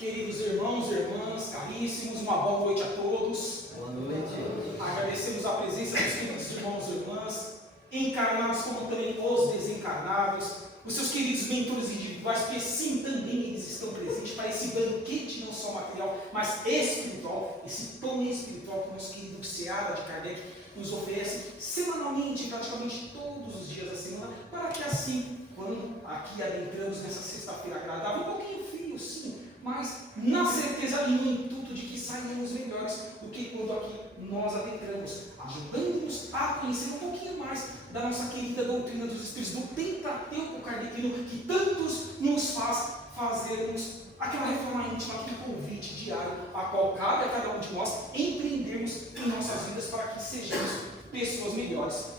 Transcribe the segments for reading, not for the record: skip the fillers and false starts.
Queridos irmãos e irmãs, caríssimos, uma boa noite a todos. Boa noite. Agradecemos a presença dos queridos irmãos e irmãs, encarnados como também os desencarnados, os seus queridos mentores individuais, porque sim, também eles estão presentes para esse banquete não só material, mas espiritual, esse pão espiritual que o nosso querido Seara de Kardec nos oferece semanalmente, praticamente todos os dias da semana, para que assim, quando aqui adentramos nessa sexta-feira agradável, um pouquinho frio, sim, mas na certeza e no intuito de que sairemos melhores do que quando aqui nós adentramos, ajudando-nos a conhecer um pouquinho mais da nossa querida doutrina dos Espíritos, do Pentateuco kardeciano, que tantos nos faz fazermos aquela reforma íntima, aquele convite diário, a qual cabe a cada um de nós empreendermos em nossas vidas para que sejamos pessoas melhores.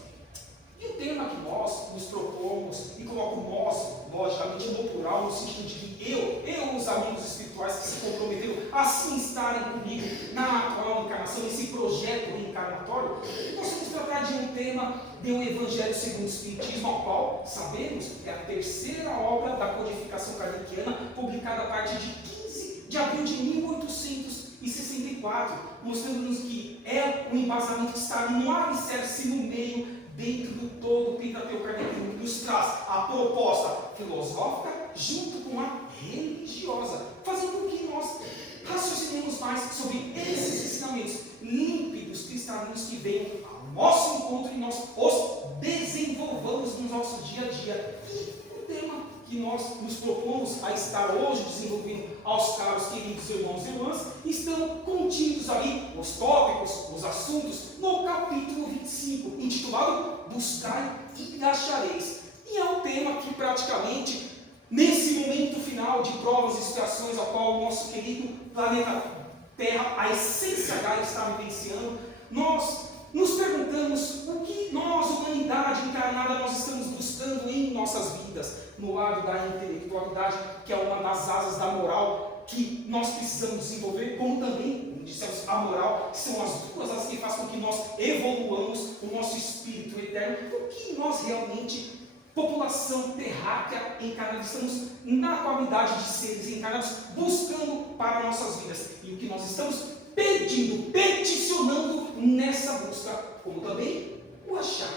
E o tema que nós nos propomos, e coloco nós, logicamente, no plural, no sentido de que eu e os amigos espirituais que se comprometeram a assim estarem comigo na atual encarnação, nesse projeto reencarnatório, que possamos tratar de um tema de um Evangelho segundo o Espiritismo, ao qual, sabemos, é a terceira obra da codificação kardeciana, publicada a partir de 15 de abril de 1864, mostrando-nos que é um embasamento que está no alicerce, no meio, dentro do todo o Pentateuco kardeciano, que nos traz a proposta filosófica junto com a religiosa, fazendo com que nós raciocinemos mais sobre esses ensinamentos límpidos, cristalinos, que venham ao nosso encontro e nós os desenvolvamos no nosso dia a dia. E o tema que nós nos propomos a estar hoje desenvolvendo aos caros queridos irmãos e irmãs, estão contidos ali os tópicos, os assuntos, no capítulo 25, intitulado Buscai e Achareis. E é um tema que praticamente, nesse momento final de provas e expiações, ao qual o nosso querido planeta Terra, a essência Gaia, está vivenciando, nós nos perguntamos o que nós, humanidade encarnada, nós estamos buscando em nossas vidas, no lado da intelectualidade, que é uma das asas da moral que nós precisamos desenvolver, como também, como dissemos, a moral, que são as duas asas que fazem com que nós evoluamos o nosso espírito eterno, o que nós realmente, população terráquea encarnada, estamos na qualidade de seres encarnados, buscando para nossas vidas, e o que nós estamos pedindo, peticionando nessa busca, como também o achar,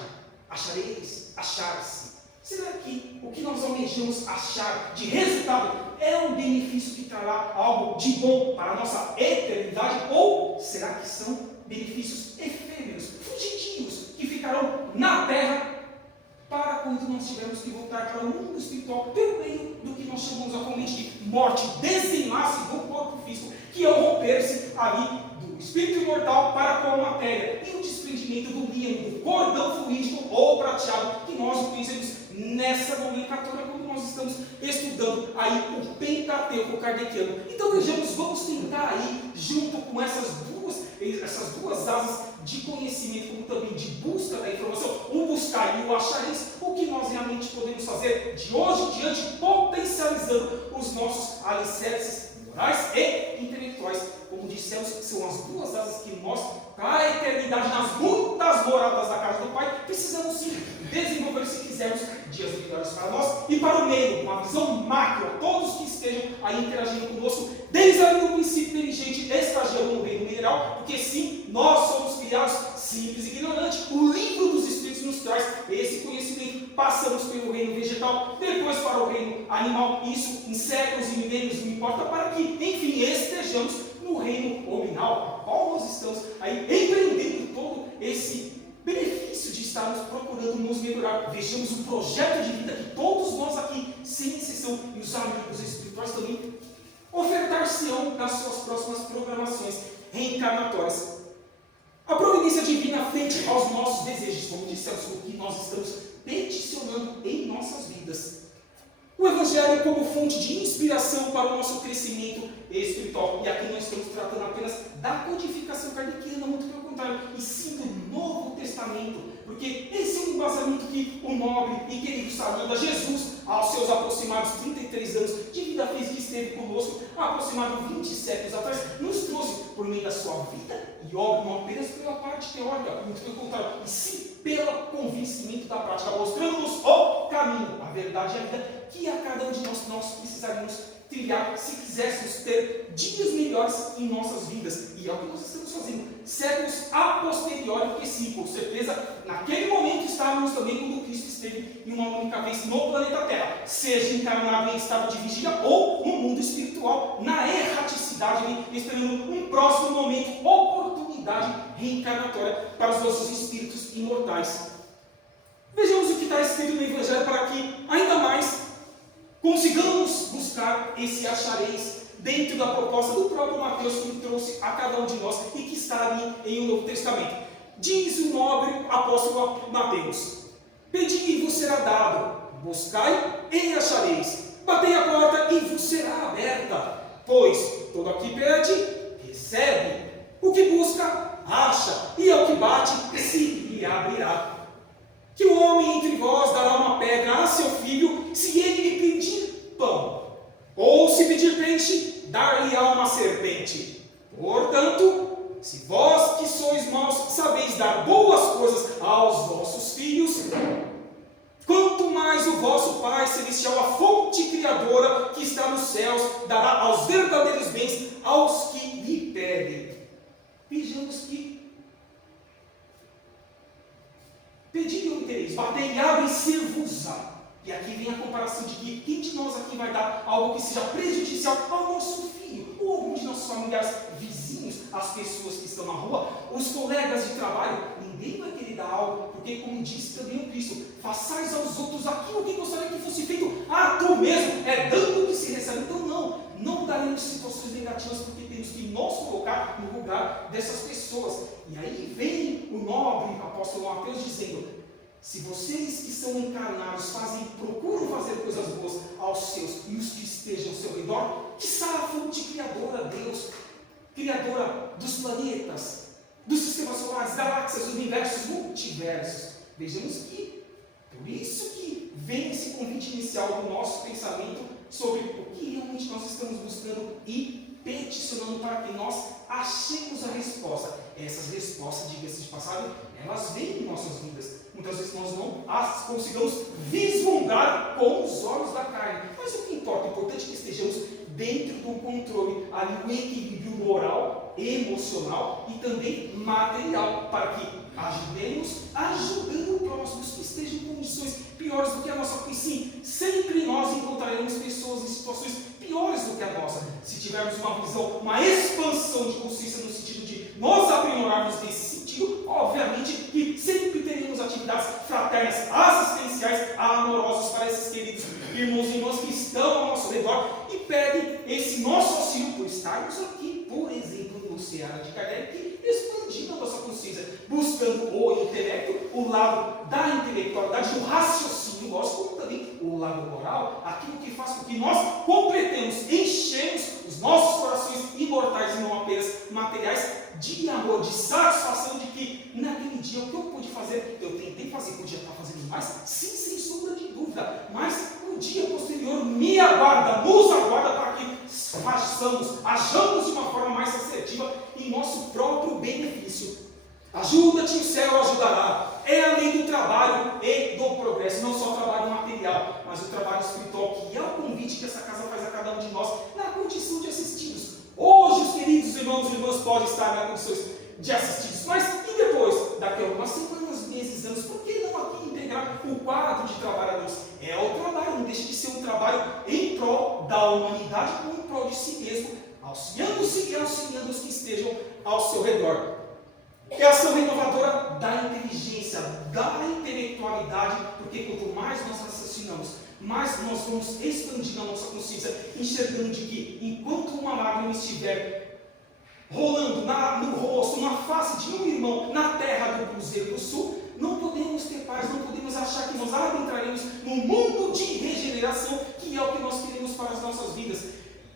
achareis, achar-se. Será que o que nós almejamos achar de resultado é um benefício que trará algo de bom para a nossa eternidade? Ou será que são benefícios efêmeros, fugitivos, que ficarão na terra para quando nós tivermos que voltar para o mundo espiritual, pelo meio do que nós chamamos atualmente de morte, desenlace do corpo físico, que é o romper-se ali do espírito imortal para com a matéria, e o desprendimento do líquido, do cordão fluídico ou prateado, que nós utilizamos nessa nomenclatura quando nós estamos estudando aí o Pentateuco kardeciano. Então vejamos, vamos tentar aí, junto com essas duas asas de conhecimento, como também de busca da informação, o buscar e o achareis, o que nós realmente podemos fazer de hoje em diante, potencializando os nossos alicerces morais e intelectuais. Como dissemos, são as duas asas que nós, para a eternidade, nas muitas moradas da casa do Pai, precisamos sim desenvolver se quisermos dias melhores para nós e para o meio, uma visão macro, todos que estejam aí interagindo conosco, desde ali no princípio inteligente, estagiando no reino mineral, porque sim, nós somos criados simples e ignorantes. O livro dos Espíritos nos traz esse conhecimento. Passamos pelo reino vegetal, depois para o reino animal, isso em séculos e milênios, não importa, para que, enfim, estejamos no reino hominal, a qual nós estamos aí empreendendo todo esse benefício de estarmos procurando nos melhorar. Vejamos o projeto de vida que todos nós aqui, sem exceção, e os amigos espirituais também, ofertar-se-ão nas suas próximas programações reencarnatórias. A providência divina frente aos nossos desejos, como dissemos, o que nós estamos peticionando em nossas vidas. O Evangelho como fonte de inspiração para o nosso crescimento espiritual. E aqui nós estamos tratando apenas da codificação kardeciana, muito pelo contrário, e sim do Novo Testamento, porque esse é um embasamento que o nobre e querido Sagrado Jesus, aos seus aproximados 33 anos de vida física, esteve conosco, aproximadamente 20 séculos atrás, nos trouxe por meio da sua vida e obra, não apenas pela parte teórica, muito pelo contrário, e sim pelo convencimento da prática, mostrando-nos o caminho, a verdade e a vida, que a cada um de nós precisaríamos trilhar se quiséssemos ter dias melhores em nossas vidas. E é o que nós estamos fazendo. Sermos a posteriori, porque sim, com certeza, naquele momento estávamos também quando Cristo esteve em uma única vez no planeta Terra, seja encarnado em estado de vigília ou no mundo espiritual, na erraticidade, esperando um próximo momento, oportunidade reencarnatória para os nossos espíritos imortais. Vejamos o que está escrito no Evangelho para que ainda mais consigamos buscar esse achareis dentro da proposta do próprio Mateus que trouxe a cada um de nós e que está ali em o Novo Testamento. Diz o nobre apóstolo Mateus: pedi e vos será dado, buscai e achareis, batei a porta e vos será aberta, pois todo aqui pede, recebe, o que busca, acha, e ao que bate, se lhe abrirá. Que o homem entre vós dará uma pedra a seu filho, se ele lhe pedir pão, ou se pedir peixe, dar-lhe-á uma serpente. Portanto, se vós que sois maus sabeis dar boas coisas aos vossos filhos, quanto mais o vosso Pai Celestial, a fonte criadora que está nos céus, dará aos verdadeiros bens aos que lhe pedem. Vejamos que pedi e obtereis, batei e abre e ser-vos-á. E aqui vem a comparação de que quem de nós aqui vai dar algo que seja prejudicial ao nosso filho, ou algum de nossos familiares, vizinhos, as pessoas que estão na rua, os colegas de trabalho. Ninguém vai querer dar algo, porque como disse também o Cristo, façais aos outros aquilo que gostaria que fosse feito a tu mesmo, é dando que se recebe. Então não daremos situações negativas, porque temos que nos colocar no lugar dessas pessoas. E aí vem o nobre apóstolo Mateus dizendo: se vocês que são encarnados procuram fazer coisas boas aos seus e os que estejam ao seu redor, que a fonte criadora, Deus, criadora dos planetas, dos sistemas solares, galáxias, universos, multiversos. Vejamos que, por isso que vem esse convite inicial do nosso pensamento sobre o que realmente nós estamos buscando e peticionando para que nós achemos a resposta. Essas respostas, diga-se de passagem, elas vêm em nossas vidas. Muitas vezes nós não as consigamos vislumbrar com os olhos da carne. Mas o que importa? O importante é que estejamos dentro do controle, ali o equilíbrio moral, emocional e também material, para que ajudando próximos que estejam em condições piores do que a nossa. Porque sim, sempre nós encontraremos pessoas em situações piores do que a nossa. Se tivermos uma visão, uma expansão de consciência no sentido de nos aprimorarmos nesse sentido, obviamente que sempre teremos atividades fraternas, assistenciais, amorosas para esses queridos irmãos e irmãs que estão ao nosso redor e pedem esse nosso auxílio por estarmos aqui, por exemplo, no Seara de Kardec, expandindo a nossa consciência, buscando o intelecto, o lado da intelectualidade, do raciocínio nosso, como também o lado moral, aquilo que faz com que nós completemos, enchemos os nossos corações imortais e não apenas materiais, de amor, de satisfação de que naquele dia o que eu pude fazer, eu tentei fazer, podia estar fazendo mais, sim, sem sombra de dúvida, mas o dia posterior me aguarda, nos aguarda para que ajamos de uma forma mais assertiva em nosso próprio benefício. Ajuda-te, o céu ajudará. É a lei do trabalho e do progresso, não só o trabalho material, mas o trabalho espiritual, que é o convite que essa casa faz a cada um de nós, na condição de assistidos. Hoje os queridos irmãos e irmãs podem estar na condição de assistidos, mas e depois? Daqui a algumas semanas, meses, anos, por que não aqui integrar o quadro de trabalhadores? É o trabalho, não deixa de ser um trabalho em prol da humanidade ou em prol de si mesmo, auxiliando-se e auxiliando os que estejam ao seu redor. É a ação renovadora da inteligência, da intelectualidade, porque quanto mais nós raciocinamos, mais nós vamos expandindo a nossa consciência, enxergando de que enquanto uma lágrima estiver rolando no rosto, na face de um irmão, na terra do Cruzeiro do Sul, não podemos ter paz, não podemos achar que nós adentraremos no mundo de regeneração, que é o que nós queremos para as nossas vidas,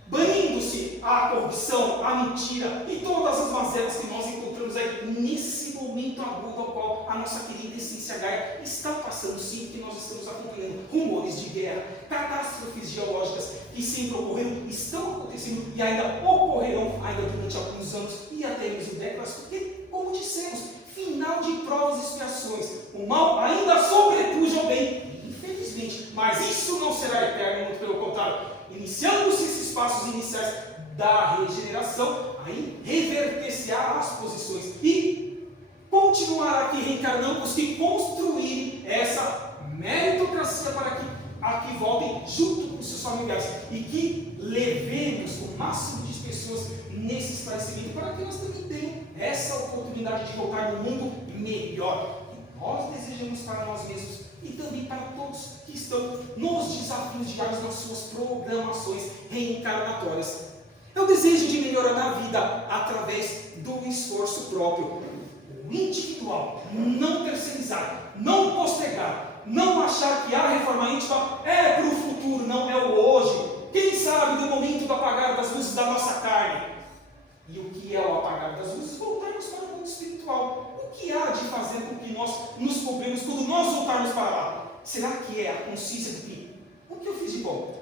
banindo-se a corrupção, a mentira e todas as mazelas que nós encontramos aí nesse momento agudo ao qual a nossa querida essência Gaia está passando, sim, que nós estamos acompanhando rumores de guerra, catástrofes geológicas que sempre ocorreram, estão acontecendo e ainda ocorrerão ainda durante alguns anos e até mesmo décadas, porque, como dissemos, final de provas e expiações, o mal ainda sobrepuja ao bem, infelizmente, mas isso não será eterno, muito pelo contrário. Iniciando-se esses passos iniciais da regeneração, aí reverter-se-á as posições e continuar aqui reencarnando os que construírem essa meritocracia para que aqui voltem junto com seus familiares e que levemos o máximo de pessoas nesse esclarecimento para que nós também tenhamos essa oportunidade de voltar no mundo melhor que nós desejamos para nós mesmos e também para todos que estão nos desafios diários nas suas programações reencarnatórias. É o desejo de melhorar na vida através do esforço próprio, o individual, não terceirizar, não postergar, não achar que a reforma íntima é para o futuro, não é o hoje. Quem sabe do momento do apagar das luzes da nossa carne. E o que é o apagar das luzes? Voltarmos para o mundo espiritual. O que há de fazer com que nós nos cobremos quando nós voltarmos para lá? Será que é a consciência do que? O que eu fiz de bom?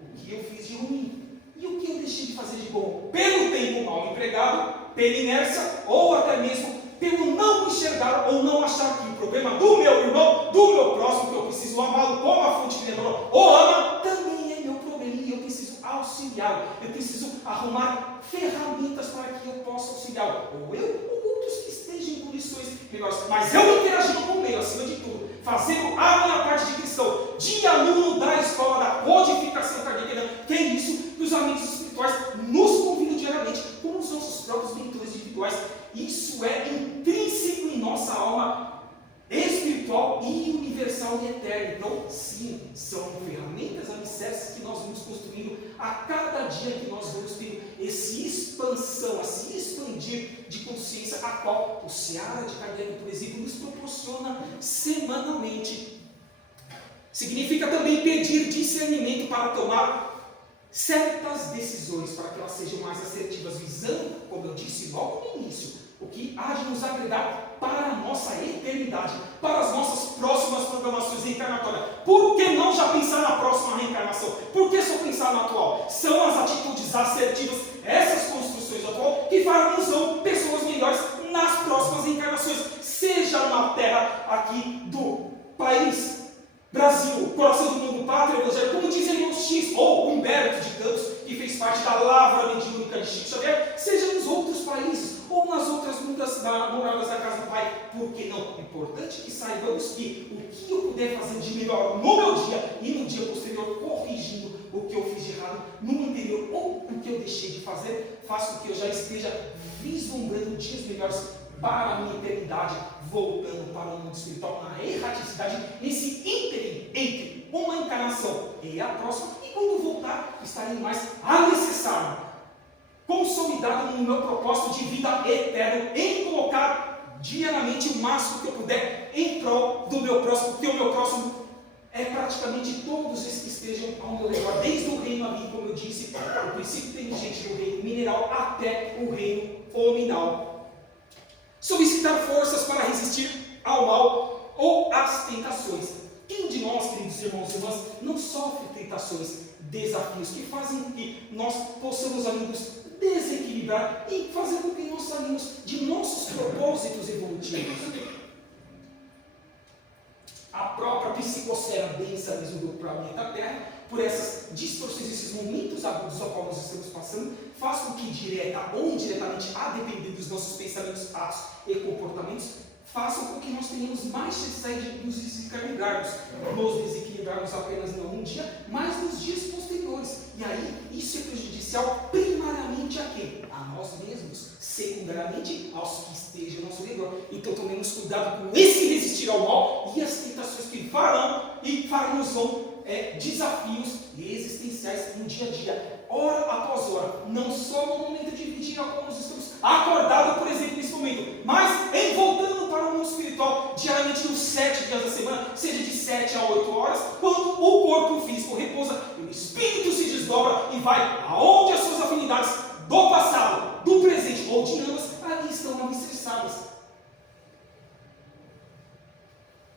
O que eu fiz de ruim? E o que eu deixei de fazer de bom? Pelo tempo mal empregado, pela inércia, ou até mesmo pelo não enxergar ou não achar que o problema do meu irmão, do meu próximo, que eu preciso amá-lo como a fonte que ele adora, ou ama, também é meu problema e eu preciso auxiliá-lo. Eu preciso arrumar ferramentas para que eu possa auxiliá-lo. Ou eu, ou outros que estejam em condições melhores. Mas eu interagindo com o meio, acima de tudo, fazendo a minha parte de cristão, de aluno da escola da codificação kardeciana, que é isso que os amigos espirituais nos convidam diariamente, como os nossos próprios mentores individuais. Isso é intrínseco em nossa alma espiritual e universal e eterna. Então, sim, são ferramentas alicerces que nós vamos construindo a cada dia que nós vamos tendo essa expansão, esse expandir de consciência, a qual o Seara de Kardec, por exemplo, nos proporciona semanalmente. Significa também pedir discernimento para tomar certas decisões, para que elas sejam mais assertivas, visando, como eu disse logo no início, o que há de nos agregar para a nossa eternidade, para as nossas próximas programações reencarnatórias. Por que não já pensar na próxima reencarnação? Por que só pensar na atual? São as atitudes assertivas, essas construções atual, que farão pessoas melhores nas próximas reencarnações, seja na terra aqui do país Brasil, coração do mundo, pátria, evangelho, como diz Irmão X, ou Humberto de Campos, que fez parte da lavra mediúnica de Chico Xavier, seja nos outros países, ou nas outras moradas da casa do Pai. Por que não? É importante que saibamos que o que eu puder fazer de melhor no meu dia e no dia posterior, corrigindo o que eu fiz de errado no anterior, ou o que eu deixei de fazer, faça com que eu já esteja vislumbrando dias melhores para a minha eternidade, voltando para o mundo espiritual, na erraticidade, nesse ínterim entre uma encarnação e a próxima, e quando voltar, estarei mais alicerçado, consolidado no meu propósito de vida eterno, em colocar diariamente o máximo que eu puder em prol do meu próximo, porque o meu próximo é praticamente todos esses que estejam ao meu redor, desde o reino ali, como eu disse, o princípio inteligente do reino mineral até o reino hominal. Solicitar forças para resistir ao mal ou às tentações. Quem de nós, queridos irmãos e irmãs, não sofre tentações, desafios que fazem com que nós possamos ali nos desequilibrar e fazer com que nós saímos de nossos propósitos evolutivos? A própria psicosfera densa do planeta Terra, por essas distorções, esses momentos agudos ao qual nós estamos passando, faz com que, direta ou indiretamente, a depender dos nossos pensamentos, atos e comportamentos, façam com que nós tenhamos mais necessidade de nos desequilibrarmos. Nos desequilibrarmos apenas não um dia, mas nos dias posteriores. E aí, isso é prejudicial primariamente a quem? A nós mesmos. Secundariamente, aos que estejam ao nosso redor. Então, tomemos cuidado com esse resistir ao mal e as tentações que farão e farão desafios existenciais no dia a dia, hora após hora, não só no momento de vigia, como nós estamos acordados, por exemplo, nesse momento, mas em voltando para o mundo espiritual, diariamente nos 7 dias da semana, seja de 7 a 8 horas, quando o corpo físico repousa, o espírito se desdobra e vai aonde as suas afinidades do passado, do presente ou de ambas, ali estão alicerçadas.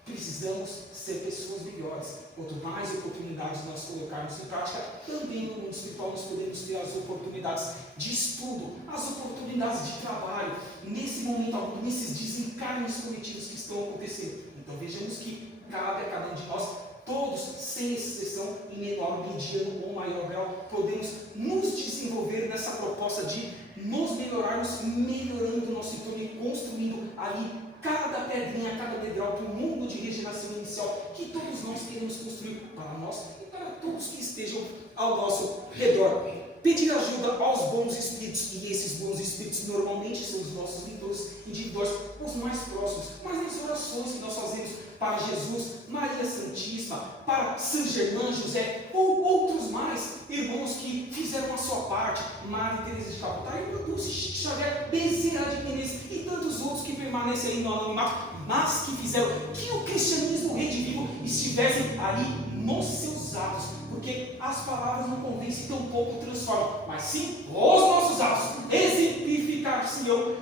Precisamos ser pessoas melhores. Quanto mais oportunidades nós colocarmos em prática, também no mundo espiritual nós podemos ter as oportunidades de estudo, as oportunidades de trabalho, nesse momento, nesses desencarnes coletivos que estão acontecendo. Então vejamos que cabe a cada um de nós todos, sem exceção, em menor, mediano ou maior grau, podemos nos desenvolver nessa proposta de nos melhorarmos, melhorando o nosso entorno e construindo ali cada pedrinha, cada degrau para o mundo de regeneração inicial que todos nós queremos construir para nós e para todos que estejam ao nosso redor. Pedir ajuda aos bons espíritos, e esses bons espíritos normalmente são os nossos mentores individuais, os mais próximos, mas nas orações que nós fazemos para Jesus, Maria Santíssima, para São Germán José, ou outros mais irmãos que fizeram a sua parte, Maria Teresa de Calcutá, Irmã Dulce, Chico Xavier, Bezerra de Menezes e tantos outros que permanecem aí no anonimato, mas que fizeram que o cristianismo redivivo estivessem ali nos seus atos, porque as palavras não convencem, tão pouco transformam, mas sim os nossos atos exemplificar-se-ão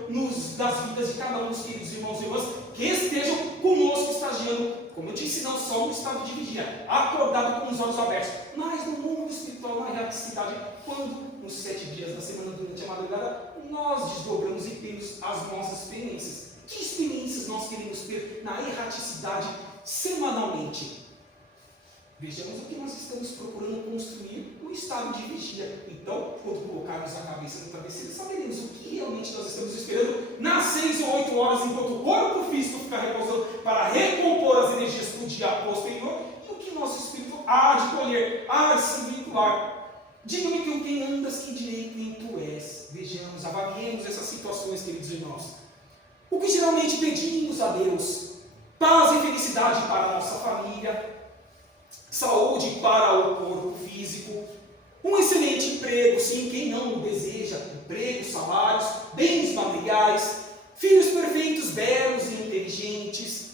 das vidas de cada um dos queridos irmãos e irmãs que estejam conosco estagiando, como eu disse, não só no estado de vigília, acordado com os olhos abertos, mas no mundo espiritual, na erraticidade, quando nos 7 dias da semana, durante a madrugada, nós desdobramos e temos as nossas experiências. Que experiências nós queremos ter na erraticidade semanalmente? Vejamos o que nós estamos procurando construir no estado de vigília. Então, quando colocarmos a cabeça no travesseiro, saberemos o que realmente nós estamos esperando nas 6 ou 8 horas, enquanto o corpo físico fica repousando para recompor as energias do dia posterior, e o que nosso espírito há de colher, há de se vincular. Diga-me com quem andas, que direi quem tu és. Vejamos, avaliemos essas situações, queridos irmãos. O que geralmente pedimos a Deus? Paz e felicidade para a nossa família, saúde para o corpo físico, um excelente emprego, sim, quem não o deseja, emprego, salários, bens materiais, filhos perfeitos, belos e inteligentes,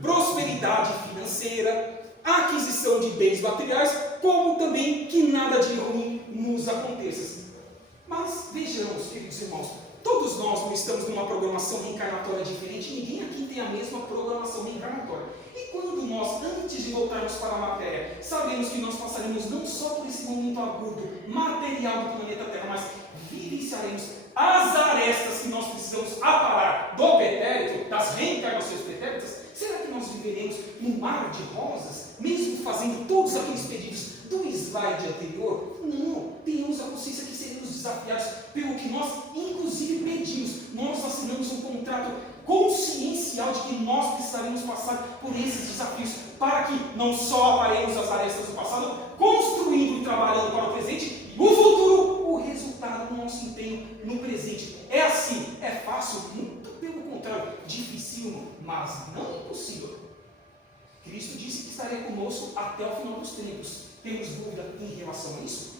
prosperidade financeira, aquisição de bens materiais, como também que nada de ruim nos aconteça. Mas vejamos, queridos irmãos, todos nós não estamos numa programação reencarnatória diferente, ninguém aqui tem a mesma programação reencarnatória. E quando nós, antes de voltarmos para a matéria, sabemos que nós passaremos não só por esse momento agudo, material do planeta Terra, mas vivenciaremos as arestas que nós precisamos aparar do pretérito, das reencarnações pretéritas, será que nós viveremos num mar de rosas, mesmo fazendo todos aqueles pedidos do slide anterior? Não, tenhamos a consciência que seremos desafiados pelo que nós, inclusive, pedimos. Nós assinamos um contrato consciencial de que nós precisaremos passar por esses desafios para que não só aparemos as arestas do passado, construindo e trabalhando para o presente e o futuro, o resultado do nosso empenho no presente. É assim, é fácil? Muito pelo contrário, dificílimo, mas não impossível. Cristo disse que estaria conosco até o final dos tempos. Temos dúvida em relação a isso?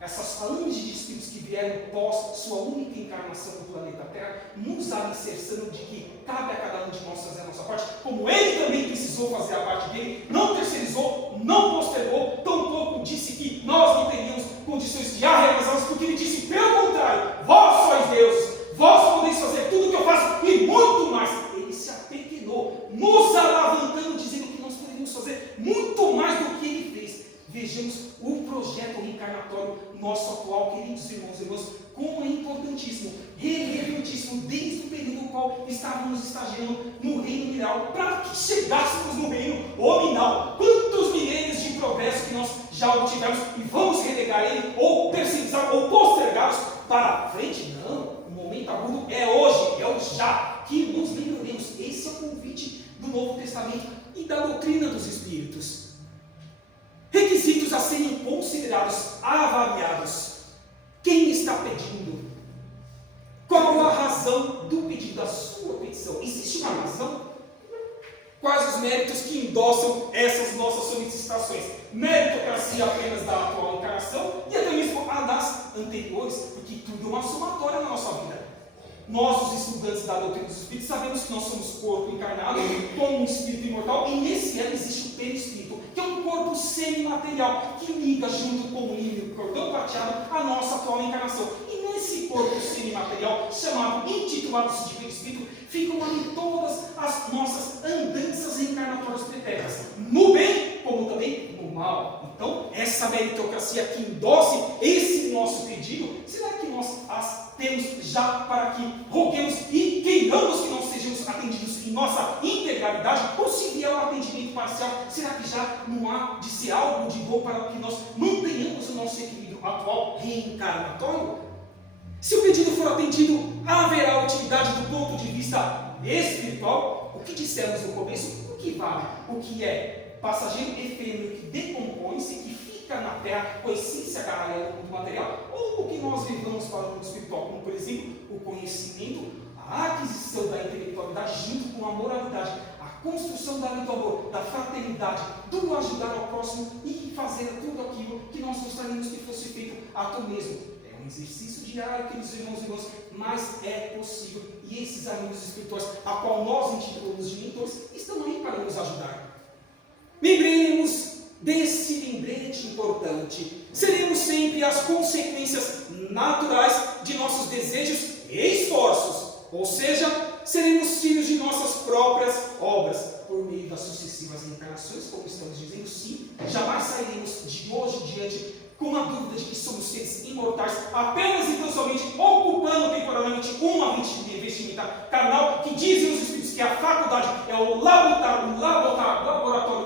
Essas falanges de espíritos que vieram pós sua única encarnação no planeta Terra, nos alicerçando de que cabe a cada um de nós fazer a nossa parte, como ele também precisou fazer a parte dele, não terceirizou, não postergou, tampouco disse que nós não teríamos condições de realizá-los, porque ele disse, pelo contrário, vós sois deuses, vós podeis fazer tudo o que eu faço e muito mais. Ele se apequenou, nos alavancando, dizendo que nós poderíamos fazer muito mais do que ele fez. Vejamos o projeto reencarnatório nosso atual, queridos irmãos e irmãs, como é importantíssimo, relevantíssimo, desde o período no qual estávamos estagiando no reino mineral, para que chegássemos no reino nominal. Quantos milênios de progresso que nós já obtivemos e vamos relegar ele, ou terceirizar, ou postergá-los para frente? Não, o momento agudo é hoje, é o já, que nos melhoremos. Esse é o convite do Novo Testamento e da doutrina dos Espíritos. Requisitos a serem considerados, avaliados. Quem está pedindo? Qual a razão do pedido, da sua petição? Existe uma razão? Quais os méritos que endossam essas nossas solicitações? Meritocracia apenas da atual encarnação e até mesmo a das anteriores, porque tudo é uma somatória na nossa vida. Nós, os estudantes da doutrina dos espíritos, sabemos que nós somos corpo encarnado com um espírito imortal, e nesse elo existe o perispírito, que é um corpo semimaterial, que liga junto com o livro cordão prateado a nossa atual encarnação. E nesse corpo semimaterial, chamado, intitulado de perispírito, ficam ali todas as nossas andanças reencarnatórias pretéritas, no bem, como também no mal. Então, essa meritocracia que endosse esse nosso pedido, será que nós as temos já para que roguemos e queiramos que nós sejamos atendidos em nossa integridade? integralidade, ou se vier o atendimento parcial, será que já não há de ser algo de bom para que nós mantenhamos o nosso equilíbrio atual reencarnatório? Se o pedido for atendido, haverá utilidade do ponto de vista espiritual? O que dissemos no começo, o que vale? O que é passageiro, efêmero, que decompõe-se, que fica na terra com a essência paralela do mundo material, ou o que nós levamos para o mundo espiritual, como por exemplo, o conhecimento, a aquisição da intelectualidade junto com a moralidade, a construção da lei do amor, da fraternidade, do ajudar ao próximo e fazer tudo aquilo que nós gostaríamos que fosse feito a tu mesmo. É um exercício diário, queridos irmãos e irmãs, mas é possível. E esses amigos espirituais, a qual nós intitulamos de mentores, estão aí para nos ajudar. Lembremos desse lembrete importante. Seremos sempre as consequências naturais de nossos desejos e esforços. Ou seja, seremos filhos de nossas próprias obras, por meio das sucessivas encarnações, como estamos dizendo, sim. Jamais sairemos de hoje em diante com a dúvida de que somos seres imortais, apenas e tão somente ocupando temporariamente uma vestimenta carnal, que dizem os Espíritos que a faculdade é o laboratório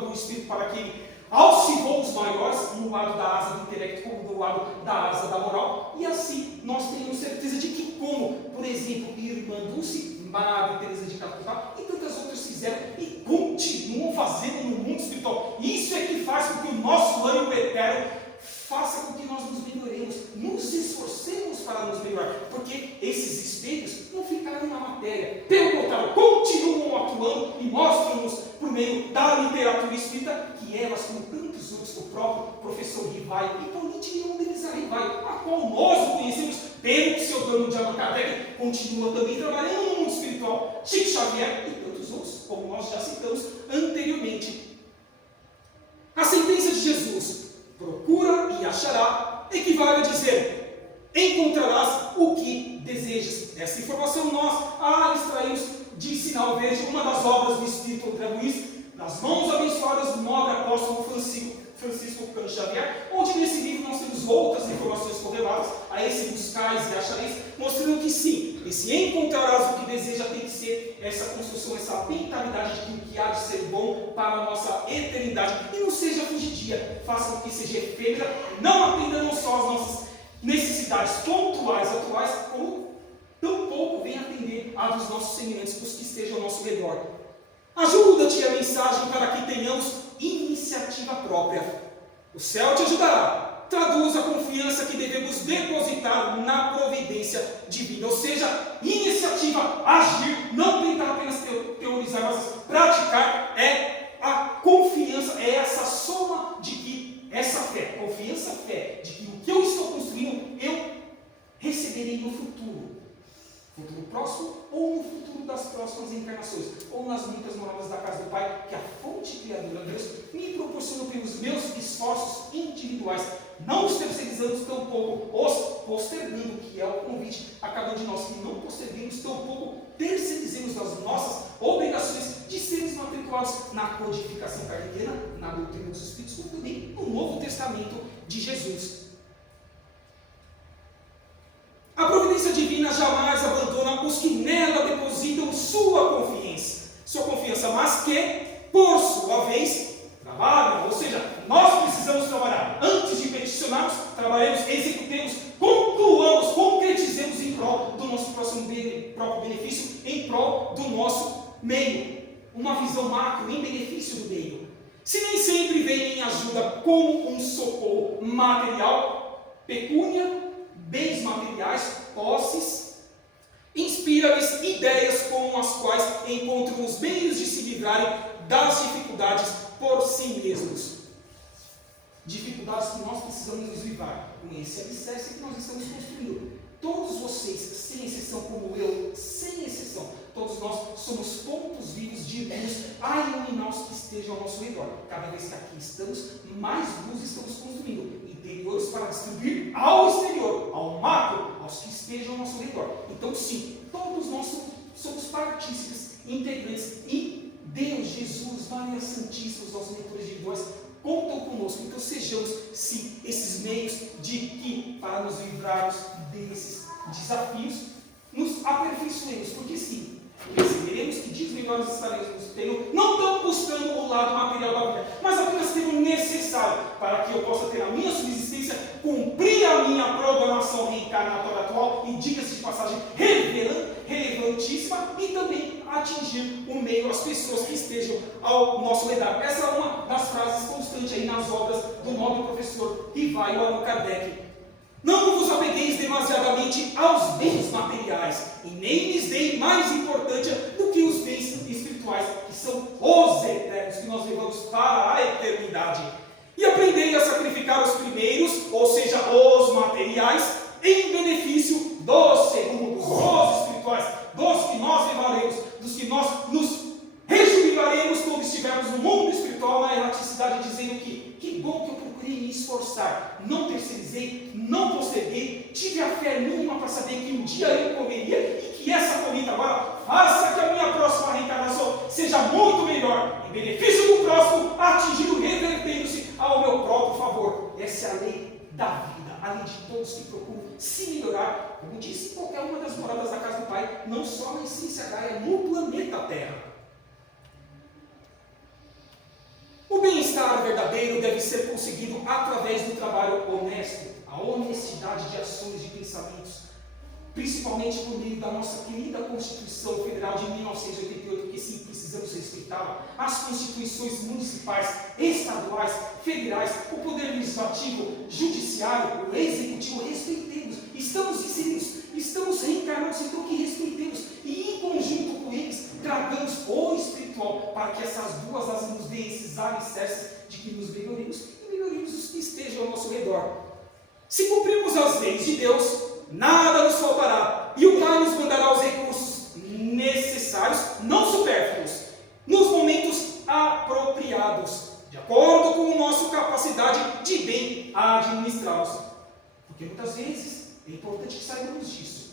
do Espírito para que ele alce voos maiores, no lado da asa do intelecto como do lado da asa da moral, e assim nós tenhamos certeza de que, como, por exemplo, Irmã Dulce, Madre Teresa de Calcutá e tantas outras fizeram e continuam fazendo no mundo espiritual. Isso é que faz com que o nosso ânimo eterno faça com que nós nos melhoremos, nos esforcemos para nos melhorar, porque esses espelhos não ficaram na matéria, pelo contrário, continuam atuando e mostram-nos, por meio da literatura espírita, que elas, como tantos outros, o próprio professor Rivai, e Hipólite Leon Denis Rivai, a qual nós o conhecemos pelo pseudônimo de Allan Kardec, continua também trabalhando no mundo espiritual, Chico Xavier e tantos outros, como nós já citamos anteriormente. A sentença de Jesus, procura e achará, equivale a dizer, encontrarás o que desejas. Essa informação nós extraímos de Sinal Verde, uma das obras do Espírito André Luiz, nas mãos abençoadas do nobre apóstolo Francisco Cândido Xavier, onde nesse livro nós temos outras informações correlatas a esse buscais e achareis, mostrando que sim, esse encontrarás o que deseja tem que ser essa construção, essa mentalidade de que o que há de ser bom para a nossa eternidade, e não seja fugidia, faça com que seja efêmera, não atendendo só as nossas necessidades pontuais, atuais, como tampouco vem atender a dos nossos semelhantes, os que estejam ao nosso redor. Ajuda-te a mensagem para que tenhamos iniciativa própria. O céu te ajudará. Traduz a confiança que devemos depositar na providência divina. Ou seja, iniciativa, agir, não tentar apenas teorizar, mas praticar, é a confiança, é essa soma de que essa fé, confiança, fé, de que o que eu estou construindo, eu receberei no futuro próximo, ou no futuro das próximas encarnações, ou nas muitas moradas da casa do Pai, que a fonte criadora, Deus, me proporcionou pelos meus esforços individuais, não os terceirizando tampouco, os postergando, que é o convite a cada um de nós, que não posterguemos tampouco, terceirizemos as nossas obrigações de sermos matriculados na codificação kardeciana, na doutrina dos Espíritos, como também no Novo Testamento de Jesus. A providência divina jamais abandona os que nela depositam sua confiança, mas que, por sua vez, trabalham, ou seja, nós precisamos trabalhar. Antes de peticionarmos, trabalhemos, executemos, concluamos, concretizemos em prol do nosso próprio benefício, em prol do nosso meio. Uma visão macro em benefício do meio. Se nem sempre vem em ajuda como um socorro material, pecúnia, bens materiais, posses, inspira-lhes ideias com as quais encontram os meios de se livrarem das dificuldades por si mesmos. Dificuldades que nós precisamos nos livrar. Com esse alicerce que nós estamos construindo. Todos vocês, sem exceção, como eu, sem exceção, todos nós somos pontos vivos de luz a iluminar os que estejam ao nosso redor. Cada vez que aqui estamos, mais luz estamos construindo. Interiores para distribuir ao exterior, ao macro, aos que estejam ao nosso redor. Então, sim, todos nós somos partícipes, integrantes, e Deus, Jesus, Maria Santíssima, os nossos mentores individuais, contam conosco. Então, sejamos, sim, esses meios de que, para nos livrarmos desses desafios, nos aperfeiçoemos, porque sim, Receberemos que dias melhores estaremos no Senhor, não estamos buscando o lado material da vida, mas apenas ter o necessário para que eu possa ter a minha subsistência, cumprir a minha programação reencarnatória atual, e diga-se de passagem, relevantíssima, e também atingir o meio, as pessoas que estejam ao nosso redor. Essa é uma das frases constantes aí nas obras do nobre professor Rivaio Allan Kardec. Não vos apegueis demasiadamente aos bens materiais, e nem lhes deem mais importância do que os bens espirituais, que são os eternos, que nós levamos para a eternidade. E aprendei a sacrificar os primeiros, ou seja, os materiais, em benefício dos segundos, dos espirituais, dos que nós levaremos, dos que nós nos rejubilaremos quando estivermos no mundo espiritual, na erraticidade, dizendo que bom que eu procurei me esforçar, não terceirizei, não posterguei, tive a fé mínima para saber que um dia eu comeria, e que essa comida agora faça que a minha próxima reencarnação seja muito melhor, em benefício do próximo, atingindo, revertendo-se ao meu próprio favor. Essa é a lei da vida, a lei de todos que procuram se melhorar, como disse qualquer uma das moradas da casa do Pai, não só na essência Gaia, no planeta Terra. O bem-estar verdadeiro deve ser conseguido através do trabalho honesto, a honestidade de ações e pensamentos, principalmente por meio da nossa querida Constituição Federal de 1988, que sim, precisamos respeitá-la, as constituições municipais, estaduais, federais, o poder legislativo, judiciário, o executivo, respeitemos, estamos inseridos, estamos reencarnados, então que respeitemos, e em conjunto com eles, tragamos o espiritual, para que essas duas asas nos deem esses alicerces de que nos melhoremos, e melhoremos os que estejam ao nosso redor. Se cumprirmos as leis de Deus, nada nos faltará, e o Pai nos mandará os recursos necessários, não supérfluos, nos momentos apropriados, de acordo com a nossa capacidade de bem administrá-los. Porque muitas vezes é importante que saibamos disso.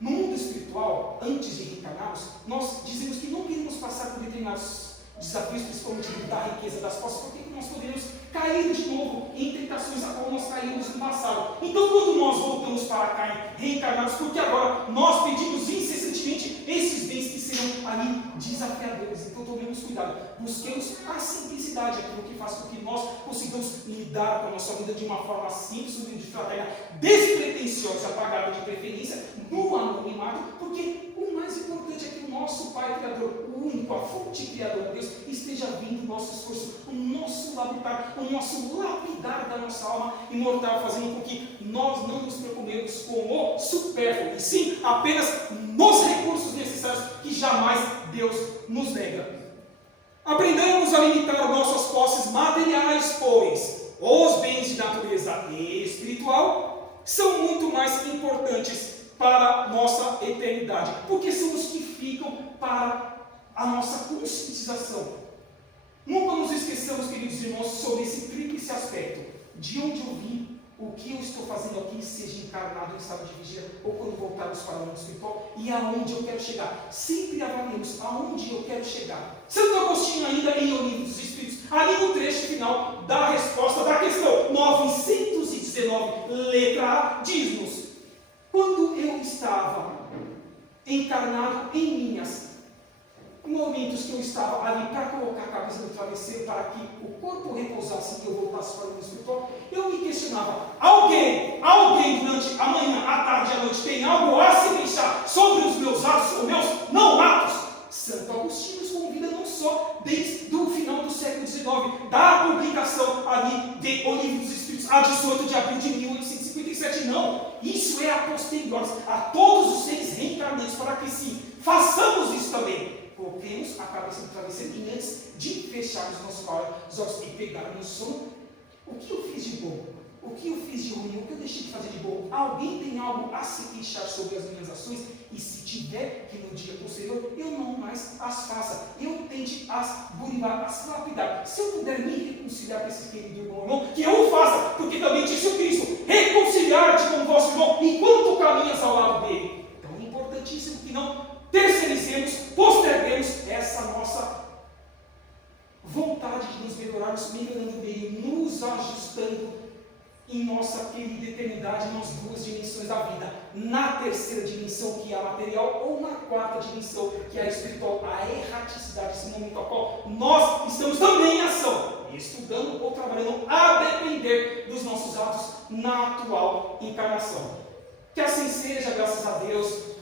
No mundo espiritual, antes de reencarnarmos, nós dizemos que não queremos passar por determinados desafios, principalmente da riqueza das posses, porque nós podemos cair de novo em tentações a qual nós caímos no passado. Então, quando nós voltamos para cá reencarnados, porque agora nós pedimos incessantemente esses bens que serão ali desafiadores. Então, tomemos cuidado, busquemos a simplicidade, aquilo que faz com que nós consigamos lidar com a nossa vida de uma forma simples, humilde, fraterna, despretensiosa, apagada de preferência, no anonimato, porque o mais importante é que o nosso Pai Criador, o único, a fonte criadora de Deus, esteja vindo o nosso esforço, o nosso labutar, o nosso lapidar da nossa alma imortal, fazendo com que nós não nos preocupemos com o supérfluo, e sim apenas nos recursos necessários que jamais Deus nos nega. Aprendamos a limitar nossas posses materiais, pois os bens de natureza espiritual são muito mais importantes para a nossa eternidade, porque são os que ficam para a nossa conscientização. Nunca nos esqueçamos, queridos irmãos, sobre esse tríplice aspecto: de onde eu vim, o que eu estou fazendo aqui, seja encarnado em estado de vigia ou quando voltarmos para o mundo espiritual, e aonde eu quero chegar. Sempre avaliemos aonde eu quero chegar. Santo Agostinho, ainda em O Livro dos Espíritos, ali no trecho final da resposta da questão 919, letra A, diz-nos: quando eu estava encarnado em minhas momentos que eu estava ali para colocar a cabeça no travesseiro, para que o corpo repousasse e eu voltasse para o mundo espiritual, eu me questionava: alguém durante a manhã, a tarde e a noite tem algo a se pensar sobre os meus atos ou meus não atos? Santo Agostinho nos convida não só desde o final do século XIX, da publicação ali de O Livro dos Espíritos, a 18 de abril de 1857, não, isso é a posteriori, a todos os seres reencarnados, para que sim, façamos isso também. Coloquemos a cabeça no travesseiro e antes de fecharmos nossos olhos e pegarmos no sono, o que eu fiz de bom? O que eu fiz de ruim? O que eu deixei de fazer de bom? Alguém tem algo a se queixar sobre as minhas ações? E se tiver, que no dia posterior eu não mais as faça. Eu tente as buribar, as lapidar. Se eu puder me reconciliar com esse querido irmão, que eu o faça, porque também disse o Cristo: reconciliar-te com o vosso irmão enquanto caminhas ao lado dele. Então é importantíssimo que não terceirizemos, posterguemos essa nossa vontade de nos melhorarmos, melhorando o meio, nos ajustando em nossa querida eternidade, nas duas dimensões da vida, na terceira dimensão, que é a material, ou na quarta dimensão, que é a espiritual, a erraticidade, esse momento ao qual nós estamos também em ação, estudando ou trabalhando, a depender dos nossos atos na atual encarnação. Que assim seja, graças a Deus.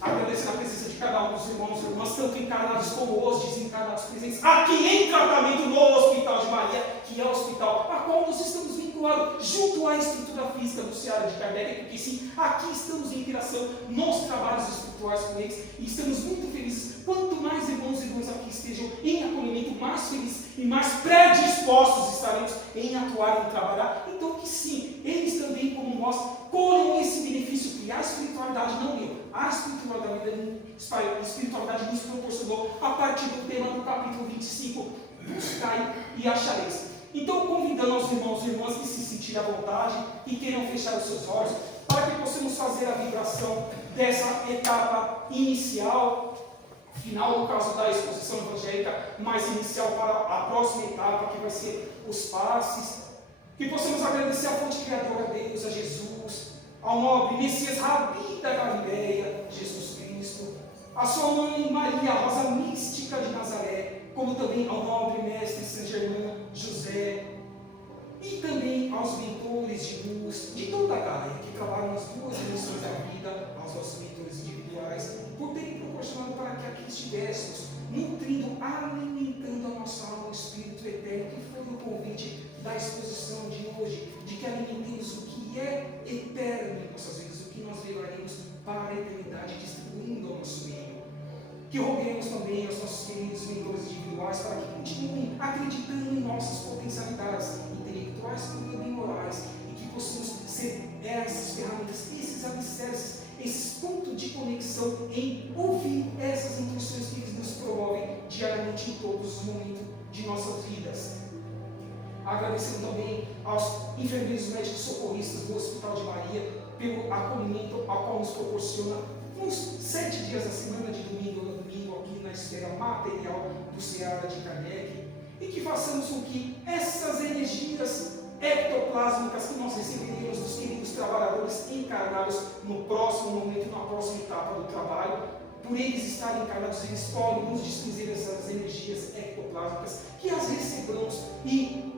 Agradeço a presença de cada um dos irmãos e irmãs, tanto encarnados como os desencarnados presentes, aqui em tratamento no Hospital de Maria, que é o hospital a qual nós estamos vinculados junto à estrutura física do Seara de Kardec, porque sim, aqui estamos em interação nos trabalhos espirituais com eles, e estamos muito felizes. Quanto mais irmãos e irmãs aqui estejam em acolhimento, mais felizes e mais predispostos estaremos em atuar e em trabalhar. Então que sim, eles também, como nós, colhem esse benefício que a espiritualidade não deu. A espiritualidade nos proporcionou a partir do tema do capítulo 25, buscai e achareis. Então, convidando aos irmãos e irmãs que se sentirem à vontade e queiram fechar os seus olhos, para que possamos fazer a vibração dessa etapa inicial, final no caso da exposição evangélica, mais inicial para a próxima etapa, que vai ser os passes, que possamos agradecer à fonte criadora a Deus, a Jesus, ao nobre Messias Rabi da Galileia, Jesus Cristo, a sua mãe Maria, a rosa mística de Nazaré, como também ao nobre mestre Saint Germain José, e também aos mentores de luz de toda a Gaia, que trabalham nas duas dimensões da vida, aos nossos mentores individuais, por terem proporcionado para que aqui estivéssemos, nutrindo, alimentando a nossa alma, o Espírito Eterno, que foi o convite da exposição de hoje, de que alimentemos o que é eterno em nossas vidas, o que nós levaremos para a eternidade, distribuindo ao nosso meio. Que roguemos também aos nossos queridos mentores individuais para que continuem acreditando em nossas potencialidades intelectuais como também morais, e que possamos ser essas ferramentas, esses alicerces, esses pontos de conexão em ouvir essas intuições que eles nos promovem diariamente em todos os momentos de nossas vidas. Agradecendo também aos enfermeiros médicos socorristas do Hospital de Maria pelo acolhimento ao qual nos proporciona uns 7 dias da semana, de domingo a domingo, aqui na esfera material do Seara de Kardec, e que façamos com que essas energias ectoplásmicas que nós receberemos dos queridos trabalhadores encarnados no próximo momento, na próxima etapa do trabalho, por eles estarem encarnados, eles podem nos distribuir essas energias ectoplásmicas, que as recebamos e,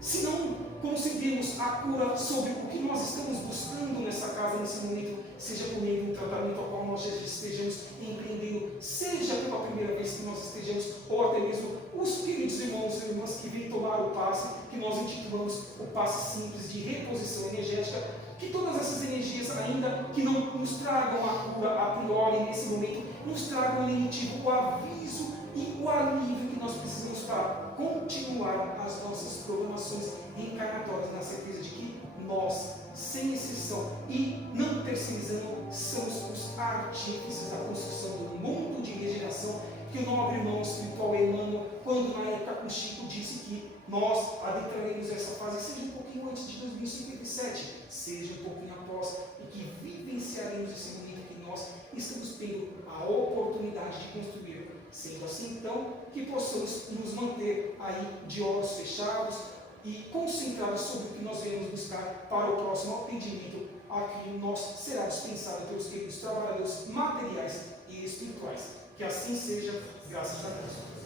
se não conseguirmos a cura sobre o que nós estamos buscando nessa casa, nesse momento, seja por meio de um tratamento ao qual nós já estejamos empreendendo, seja pela primeira vez que nós estejamos, ou até mesmo os queridos irmãos e irmãs que vêm tomar o passe, que nós intitulamos o passe simples de reposição energética, que todas essas energias, ainda que não nos tragam a cura a priori nesse momento, nos tragam o aviso e o alívio que nós precisamos para continuar as nossas programações encarnatórias, na certeza de que nós, sem exceção e não terceirizando, somos os artífices da construção do mundo de regeneração que o nobre irmão espiritual Emmanuel, quando na época com Chico, disse que nós adentraremos essa fase, seja um pouquinho antes de 2057, seja um pouquinho após, e que vivenciaremos esse momento que nós estamos tendo a oportunidade de construir. Sendo assim, então, que possamos nos manter aí de olhos fechados e concentrados sobre o que nós venhamos buscar para o próximo atendimento a que nós será dispensado pelos queridos trabalhadores materiais e espirituais. Que assim seja, graças a Deus.